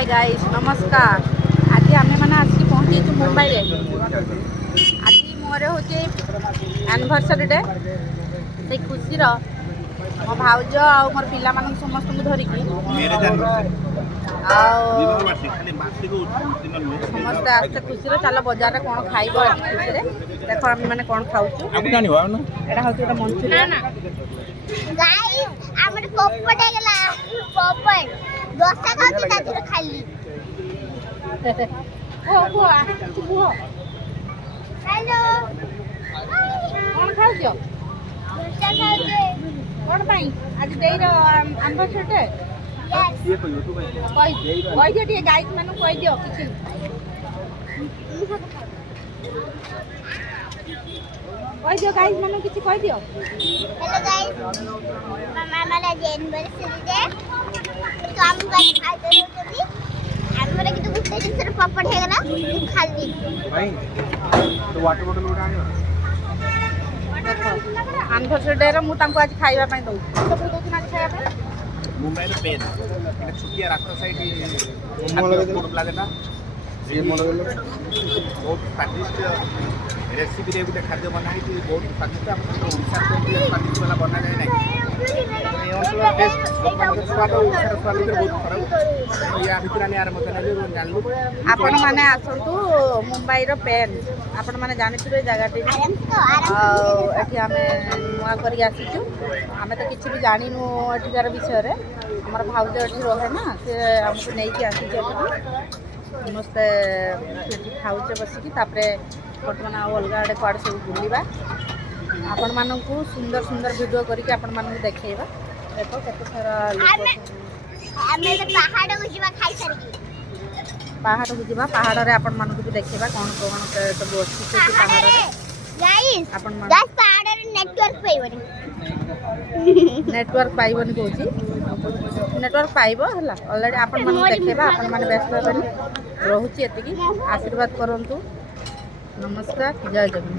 Hi guys नमस्कार। आज आम मैंने आसिक पहुँची मुंबई रे। आज मोर हूँ एनिवर्सरी डे से खुशी मो भाउज आ मोर पिला मानक समस्त धरिकी समस्ते आसते खुशी चल बजार में कौन खाइब खुशी देख आम मैंने कौन खाऊ यहाँ हूँ गोटे मंचूरियन कौन खाऊ कौन आज देर एनिवर्सरी डे कही दियो गाइस मानू कही दियो किसी कही दियो गाइस मानू किसी कही दियो। हेलो गाइस मामा ला एनिवर्सरी डे तो हम गाइस खाते होती हमरा कि तो गुटे दिन से पापड़ हे गला खाली भाई तो वाटर बोतल उठा आनियो एनिवर्सरी डे रे मु तांको आज खाइबा पई दउ तो दउ दिन आज खाइबा पई मुंबई में पेन एक छुटिया रास्ता साइड फूड प्लाजा था ये बहुत स्वादिष्ट रेसिपी रे गोटे खाद्य बना है बहुत स्वादिष्ट आप ओडिशा को स्वादिष्ट वाला बना जाए ना ये अंचल टेस्ट स्वाद ओडिशा स्वाद बहुत फरक या भितर आने आरंभ करना जो जानलु आपण माने आसंतु मुंबई रो पेन आपण माने जानिथिबे जगाटी एठी हमें नुआ करी आसीचु हमें तो किसी भी जानिनु एठिकार विषय रे हमर भाउज एठी रहे ना से हमको नहीं कि आसीचु समस्ते खाऊचे बसिकी तापरे बर्तमान अलग आड़े कुआड़े सब बुलवा आपण मानू सुंदर सुंदर वीडियो करके आपण मानू देखा देख केते सारा पहाड़ को जीवा पहाड़ रे आपण मानू भी देखा कौन कौन सब अच्छी पहाड़ आपण नेटवर्क पाइबनी कहूँ नेटवर्क पाइब है अलरेडी आपण मानू देखा आपण मैंने व्यस्त हेनी रोचे एति आशीर्वाद करूँ। नमस्कार जय जगन्नाथ।